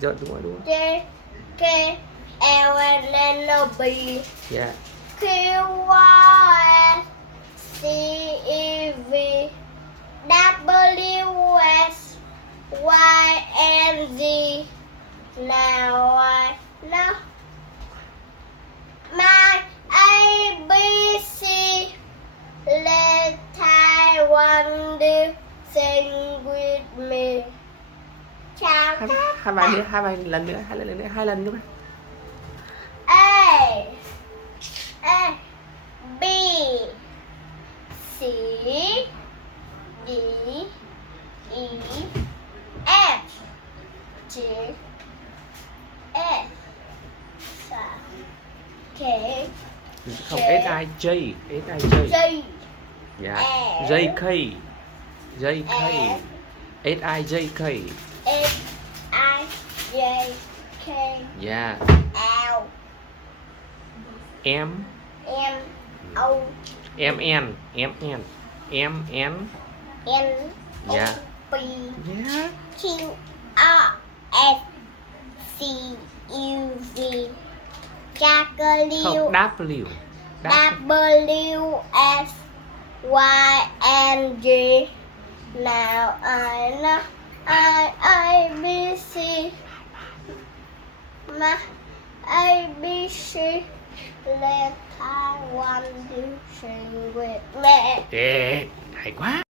Rồi đúng rồi. J K L N N B Yeah. Q R S T E V W X Y and Z. Now I know my A B C. Let Taiwan do sing with me. Chào các Hai bài nữa, hai lần nữa, hai lần nữa. A B C D E F G H K Không, S-I-J. J Dạ. J-K. S-I-J-K. F I J K Dạ. L M O M N N Dạ. O P Dạ. Q R S C U V Không, W. W S Y and G. Now I know I A B C. My A B C. Let Taiwan do sing with me. Yeah. Hay quá.